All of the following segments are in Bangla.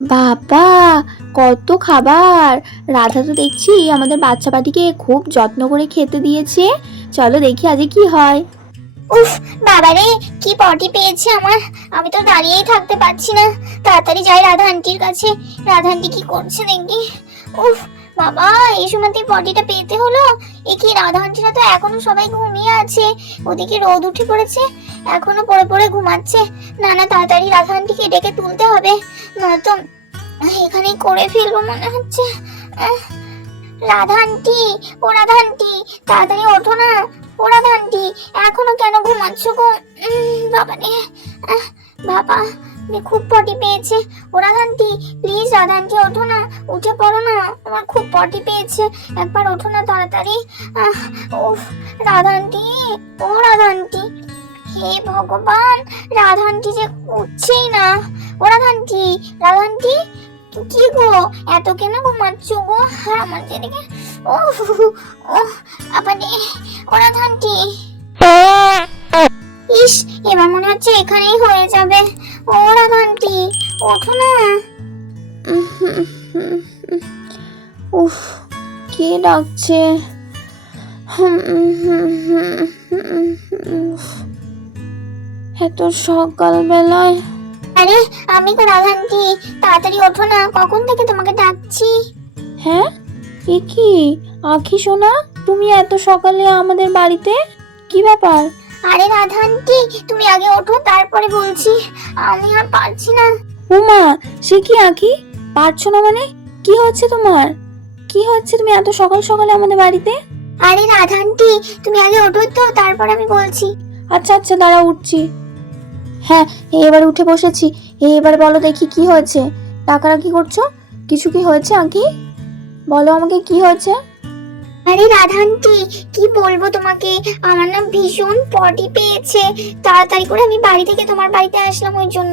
বাবা, কত খাবার! রাধা তো দেখছি আমাদের বাচ্চা পাটিকে খুব যত্ন করে খেতে দিয়েছে। চলো দেখি আজকে কি হয়। উফ, বাবারে, কি পটি পেয়েছে আমার। আমি তো দাঁড়িয়েই থাকতে পারছি না। তাড়াতাড়ি যাই রাধা আন্টির কাছে। রাধা আন্টি কি করছে দেখি। উফ, বাবা, এই সময়তে পটিটা পেতে হলো। এ কি, রাধা আন্টিরা তো এখনো সবাই ঘুমিয়ে আছে। ওদিকে রোদ উঠে পড়েছে, এখনো পড়ে পড়ে ঘুমাচ্ছে। না না, তাড়াতাড়ি রাধা আন্টিকে ডেকে তুলতে হবে, নয়তো এখানেই করে ফেলবো মনে হচ্ছে। আহ, রাধা আন্টি, ও রাধা আন্টি, তাড়াতাড়ি ওঠো না। ও রাধা আন্টি, এখনো কেন ঘুমাচ্ছ গো? বাবা রে, বাবা, খুব পটি পেয়েছে। ও Radha aunty, please Radha aunty ওঠো না, উঠে পড়ো না, আমার খুব পটি পেয়েছে, একবার ওঠো না তাড়াতাড়ি। উফ, রাধা আন্টি, ও রাধা আন্টি, হে ভগবান, রাধা আন্টি যে উঠছেই না। ও রাধা আন্টি, রাধা আন্টি, কি গো, এত কেন ঘুমাচ্ছ গো? আর আমার যেদিকে, ও ও আপানে, ওরা ধানটি, ইস, এবার মনে হচ্ছে এখানেই হয়ে যাবে। ওরা ধানটি, ওঠো না। উফ, কে ডাকছে? এত সকালবেলায়? আরে, আমি তো রাধান্টি, তাড়াতাড়ি ওঠো না, কখন থেকে তোমাকে ডাকছি। হ্যাঁ, এ কি আখি সোনা, তুমি এত সকালে আমাদের বাড়িতে? কি ব্যাপার? আরে রাধান্টি, তুমি আগে ওঠো, তারপরে বলছি। আমি আর পারছি না। উমা, সে কি আখি, পারছো না মানে? কি হচ্ছে তোমার? কি হচ্ছে, তুমি এত সকাল সকালে আমাদের বাড়িতে? আরে রাধান্টি, তুমি আগে ওঠো তো, তারপর আমি বলছি। আচ্ছা আচ্ছা, দাঁড়া, উঠছি। হ্যাঁ, এবার উঠে বসেছি। এবার বলো দেখি কি হয়েছে? ডাকাডাকি করছো, কিছু কি হয়েছে আঁকি? বলো আমাকে কি হয়েছে? আরে রাধান্টি, কি বলবো তোমাকে, আমার না ভীষণ পটি পেয়েছে। তাড়াতাড়ি করে আমি বাড়ি থেকে তোমার বাড়িতে আসলাম ওই জন্য।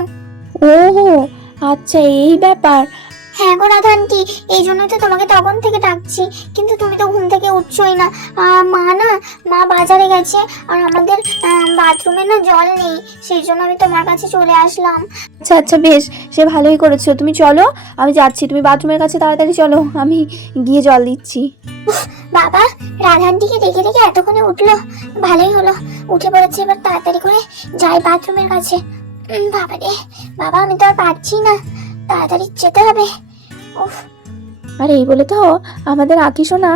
ওহো, আচ্ছা এই ব্যাপার। হ্যাঁ গো রাধান্টি, এই জন্য তো তোমাকে তখন থেকে ডাকছি, কিন্তু তুমি তো ঘুম থেকে উঠছোই না। মা বাজারে গেছে, আর আমাদের বাথরুমে না জল নেই, সেই জন্য আমি তোমার কাছে চলে আসলাম। আচ্ছা আচ্ছা, বেশ, সে ভালোই করেছো। তুমি চলো, আমি যাচ্ছি, তুমি বাথরুমের কাছে তাড়াতাড়ি চলো, আমি গিয়ে জল দিচ্ছি। বাবা, রাধান্টিকে রেখে রেখে এতক্ষণে উঠলো, ভালোই হলো, উঠে পড়েছে। এবার তাড়াতাড়ি করে যাই বাথরুমের কাছে। বাবা রে, বাবা, আমি তো আর পারছি না, তাড়াতাড়ি যেতে হবে। উফ, আর এই বলে তো আমাদের আঁকি সোনা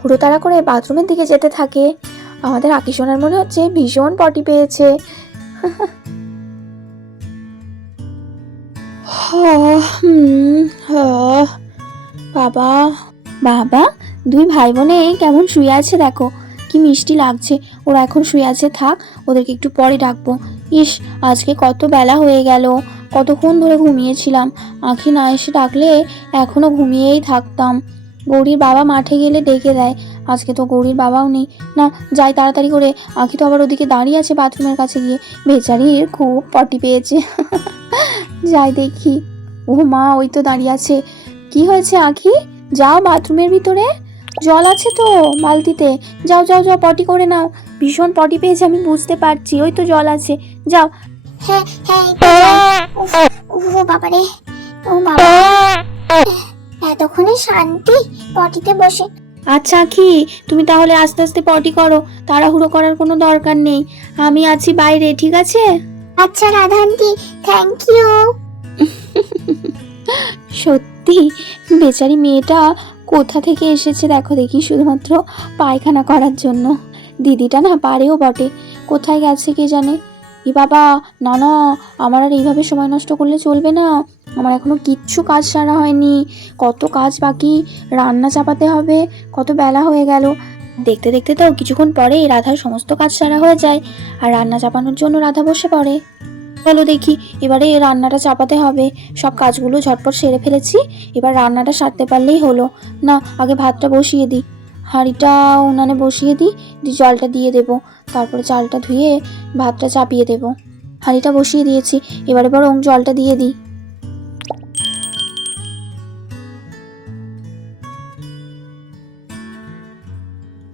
হুড়োতাড়া করে বাথরুমের দিকে যেতে থাকে। আমাদের আঁকি সোনার মনে হচ্ছে ভীষণ পটি পেয়েছে। বাবা, বাবা, দুই ভাই বোনে কেমন শুয়ে আছে দেখো, কি মিষ্টি লাগছে। ওরা এখন শুয়ে আছে, থাক, ওদেরকে একটু পরে ডাকবো। ইস, আজকে কত বেলা হয়ে গেল, কতক্ষণ ধরে ঘুমিয়েছিলাম। আঁখি না এসে ডাকলে এখনো ঘুমিয়েই থাকতাম। গৌরীর বাবা মাঠে গেলে ডেকে দেয়, আজকে তো গৌরীর বাবাও নেই। না, যাই তাড়াতাড়ি করে। আঁখি তো আবার ওদিকে দাঁড়িয়ে আছে বাথরুমের কাছে গিয়ে, বেচারির খুব পটি পেয়েছে। যাই দেখি। ও মা, ওই তো দাঁড়িয়ে আছে। কি হয়েছে আঁখি? যাও বাথরুমের ভিতরে, জল আছে তো বালতিতে, যাও যাও যাও, পটি করে নাও। ভীষণ পটি পেয়েছে আমি বুঝতে পারছি, ওই তো জল আছে, যাও। হ্যাঁ হ্যাঁ, এই তো যাই। উফ, উফ, বাবা রে, ও বাবা, এতক্ষণে শান্তি পটিতে বসে। আচ্ছা আঁখি, তুমি তাহলে আস্তে আস্তে পটি করো, তাড়াহুড়ো করার কোনো দরকার নেই, আমি আছি বাইরে, ঠিক আছে? আচ্ছা রাধান্টি, থ্যাংক ইউ। সত্যি, বেচারি মেয়েটা কোথা থেকে এসেছে দেখো দেখি, শুধুমাত্র পায়খানা করার জন্য। দিদিটা না পারেও বটে, কোথায় গেছে কে জানে। এ বাবা, না না, আমার আর এইভাবে সময় নষ্ট করলে চলবে না। আমার এখনো কিচ্ছু কাজ সারা হয়নি, কত কাজ বাকি। রান্না চাপাতে হবে, কত বেলা হয়ে গেল। দেখতে দেখতে তো কিছুক্ষণ পরেই রাধার সমস্ত কাজ সারা হয়ে যায়, আর রান্না চাপানোর জন্য রাধা বসে পড়ে। চলো দেখি, এবারে রান্নাটা চাপাতে হবে। সব কাজগুলো ঝটপট সেরে ফেলেছি, এবার রান্নাটা সারতে পারলেই হলো। না, আগে ভাতটা বসিয়ে দিই, হাঁড়িটা উনানে বসিয়ে দিই, জলটা দিয়ে দেবো, তারপরে চালটা ধুয়ে ভাতটা চাপিয়ে দেবো। হাঁড়িটা বসিয়ে দিয়েছি, এবারে বরং জলটা দিয়ে দিই।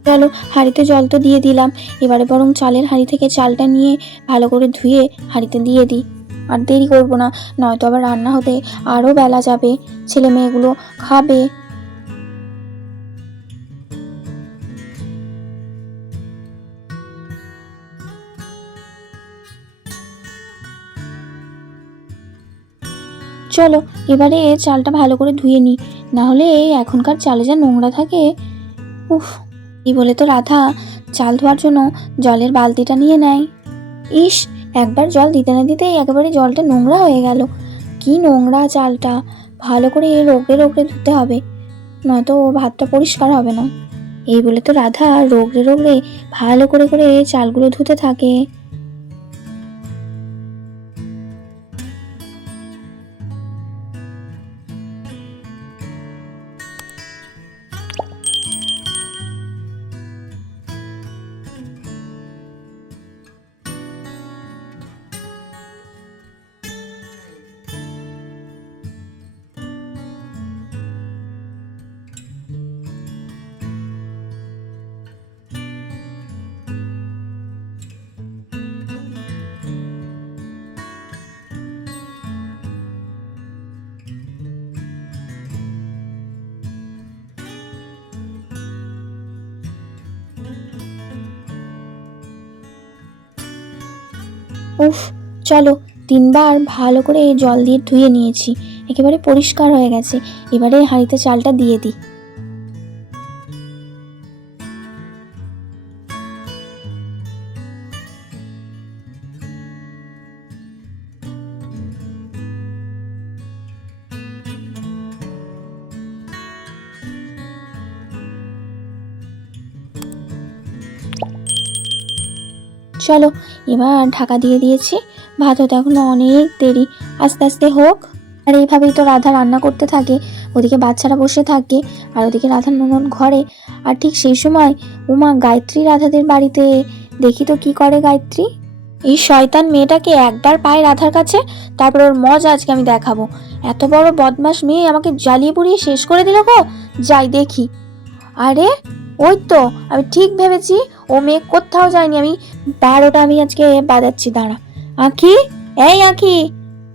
চলো, হাঁড়িতে জল তো দিয়ে দিলাম, এবারে বরং চালের হাঁড়ি থেকে চালটা নিয়ে ভালো করে ধুয়ে হাঁড়িতে দিয়ে দিই। আর দেরি করবো না, নয়তো আবার রান্না হতে আরও বেলা যাবে, ছেলে মেয়েগুলো খাবে। চলো এবারে চালটা ভালো করে ধুয়ে নিই, না হলে এখনকার চালে যা নোংরা থাকে। উফ, এই বলে তো রাধা চাল ধোয়ার জন্য জলের বালতিটা নিয়ে নেয়। ইস, একবার জল দিতে না দিতেই একেবারে জলটা নোংরা হয়ে গেল। কি নোংরা চালটা, ভালো করে রোগড়ে রোগড়ে ধুতে হবে, নয়তো ভাতটা পরিষ্কার হবে না। এই বলে তো রাধা রোগড়ে রোগড়ে ভালো করে করে চালগুলো ধুতে থাকে। উফ, চলো 3বার ভালো করে জল দিয়ে ধুয়ে নিয়েছি, একেবারে পরিষ্কার হয়ে গেছে। এবারে হাঁড়িতে চালটা দিয়ে দিই। চলো এবার ঢাকা দিয়ে দিয়েছি, ভাত হতে এখনো অনেক দেরি, আস্তে আস্তে হোক। আর এইভাবেই তো রাধা রান্না করতে থাকে, ওদিকে বাচ্চারা বসে থাকে আর ওদিকে রাধার ননদ ঘরে। আর ঠিক সেই সময় উমা গায়ত্রী রাধাদের বাড়িতে। দেখি তো কি করে গায়ত্রী। এই শয়তান মেয়েটাকে একবার পায় রাধার কাছে, তারপর ওর মজা আজকে আমি দেখাবো। এত বড় বদমাস মেয়ে আমাকে জ্বালিয়ে পুড়িয়ে শেষ করে দিল গো, যাই দেখি। আরে ওই তো, আমি ঠিক ভেবেছি ও মেয়ে কোথাও যায়নি, আমি 12টা আমি আজকে বাজাচ্ছি, দাঁড়া। আঁখি, এই আঁখি,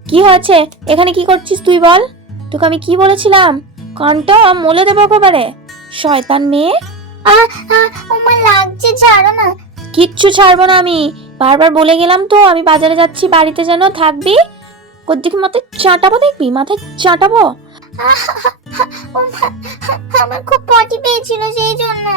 কি হয়েছে এখানে, কি করছিস তুই বল? তোকে আমি কি বলেছিলাম, কানটা মলে দেবো একেবারে, শয়তান মেয়ে। ওমা লাগছে, ছাড়ো না। কিচ্ছু ছাড়বো না আমি, বারবার বলে গেলাম তো আমি বাজারে যাচ্ছি, বাড়িতে যেন থাকবি। কোদ্দিকে মাথায় চাটাবো, দেখবি মাথায় চাটাবো। ওমা, আমার খুব পটি পেয়েছিল সেই জন্য।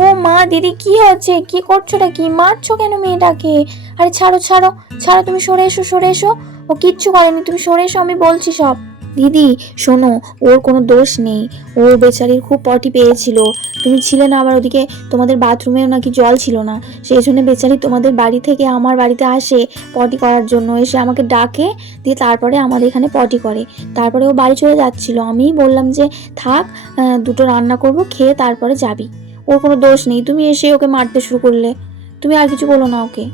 ও মা, দিদি কি হয়েছে, কি করছোটা কি, মারছো কেন মেয়েটাকে? আরে ছাড়ো ছাড়ো ছাড়ো, তুমি সরে এসো সরে এসো, ও কিচ্ছু করেনি, তুমি সরে এসো, আমি বলছি সব। দিদি শোনো, ওর কোনো দোষ নেই, ও বেচারির খুব পটি পেয়েছিল, তুমি ছিলে না, আবার ওদিকে তোমাদের বাথরুমেও নাকি জল ছিল না, সেই জন্য বেচারি তোমাদের বাড়ি থেকে আমার বাড়িতে আসে পটি করার জন্য, এসে আমাকে ডাকে, দিয়ে তারপরে আমাদের এখানে পটি করে, তারপরে ও বাড়ি চলে যাচ্ছিল, আমিই বললাম যে থাক, দুটো রান্না করবো, খেয়ে তারপরে যাবি। ওর কোনো দোষ নেই, তুমি এসে ওকে মারতে শুরু করলে, তুমি আর কিছু বলো না ওকে।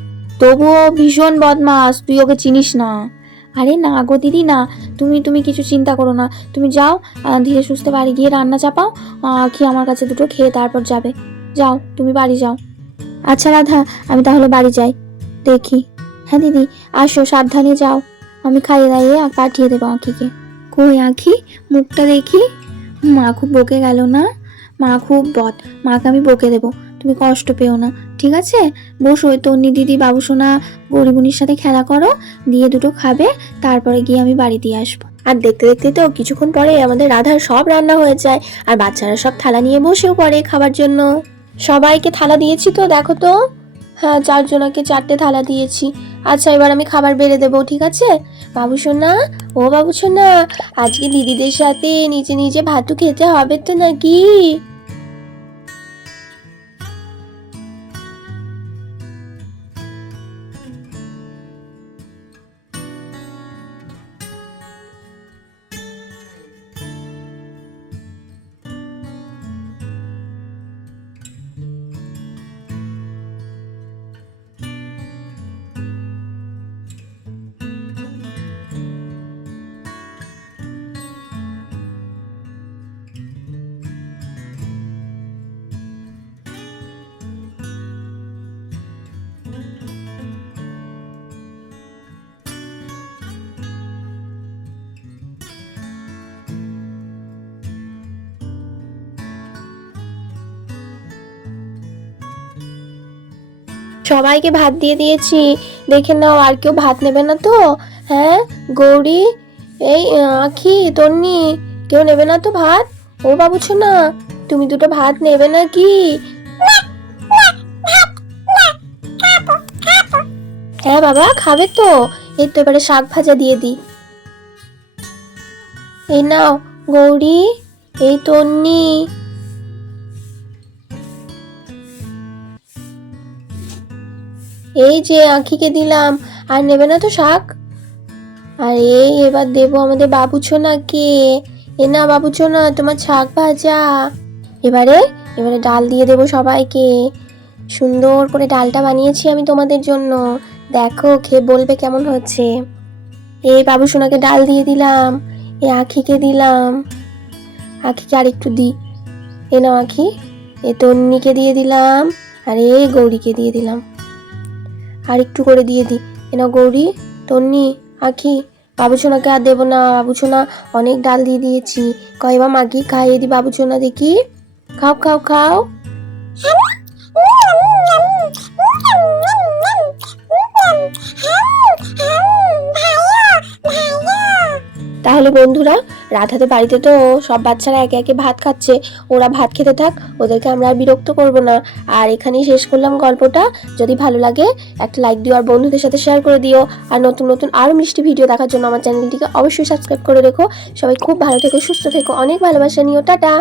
তবুও ভীষণ বদমাস, তুই ওকে চিনিস না। আরে না গো দিদি না, তুমি তুমি কিছু চিন্তা করো না, তুমি যাও, ধীরে সুস্থে বাড়ি গিয়ে রান্না চাপাও, কি আমার কাছে দুটো খেয়ে তারপর যাবে, যাও তুমি বাড়ি যাও। আচ্ছা রাধা, আমি তাহলে বাড়ি যাই, দেখি। হ্যাঁ দিদি, আসো সাবধানে যাও, আমি খাইয়ে দাইয়ে পাঠিয়ে দেবো আঁখিকে। কই আঁখি, মুখটা দেখি। মা খুব বকে গেল না, মা খুব বদ, মাকে আমি বকে দেবো, তুমি কষ্ট পেও না, ঠিক আছে? বসো, ওই তন্নি দিদি বাবুসোনা গরিবুনির সাথে খেলা করো, দিয়ে দুটো খাবে, তারপরে গিয়ে আমি বাড়ি দিয়ে আসবো। আর দেখতে দেখতে তো কিছুক্ষণ পরে আমাদের রাধার সব রান্না হয়ে যায়, আর বাচ্চারা সব থালা নিয়ে বসেও পড়ে খাবার জন্য। সবাইকে থালা দিয়েছি তো, দেখো তো। হ্যাঁ, 4 জনকে 4টে থালা দিয়েছি। আচ্ছা এবার আমি খাবার বেড়ে দেবো, ঠিক আছে? বাবুসোনা, ও বাবুসোনা, আজকে দিদিদের সাথে নিচে নিচে ভাতু খেতে হবে তো নাকি? সবাইকে ভাত দিয়ে দিয়েছি, দেখে নাও আর কেউ ভাত নেবে না তো? হ্যাঁ গৌরী, এই আখি, তন্নি, কেউ নেবে না তো ভাত? ও বাবুছো না, তুমি দুটো ভাত নেবে নাকি? হ্যাঁ বাবা খাবে তো, এই তো এবারে শাক ভাজা দিয়ে দিই। এই নাও গৌরী, এই তন্নি, এই যে আঁখিকে দিলাম। আর নেবে না তো শাক? আর এই এবার দেবো আমাদের বাবুছোনাকে। এ না বাবুছোনা, তোমার শাক ভাজা। এবারে এবারে ডাল দিয়ে দেবো সবাইকে। সুন্দর করে ডালটা বানিয়েছি আমি তোমাদের জন্য, দেখো খেয়ে বলবে কেমন হচ্ছে। এই বাবুসোনাকে ডাল দিয়ে দিলাম, এই আখিকে দিলাম, আখিকে আর একটু দিই। এ নাও আখি, এ তন্নিকে দিয়ে দিলাম, আর এই গৌরীকে দিয়ে দিলাম, আর একটু করে দিয়ে দিই। এ নাও গৌরী, তন্নি, আখি। বাবুসোনাকে আর দেবো না, বাবুসোনা অনেক ডাল দিয়ে দিয়েছি। কয়বা মাগি খাইয়ে দি বাবুসোনা, দেখি। খাও খাও খাও। তাহলে বন্ধুরা, রাধাতে বাড়িতে তো সব বাচ্চারা একে একে ভাত খাচ্ছে, ওরা ভাত খেতে থাক, ওদেরকে আমরা আর বিরক্ত করব না। আর এখানেই শেষ করলাম গল্পটা। যদি ভালো লাগে একটা লাইক দিও, আর বন্ধুদের সাথে শেয়ার করে দিও। আর নতুন নতুন আরো মিষ্টি ভিডিও দেখার জন্য আমার চ্যানেলটিকে অবশ্যই সাবস্ক্রাইব করে রেখো। সবাই খুব ভালো থেকো, সুস্থ থেকো, অনেক ভালোবাসা নিও, টাটা।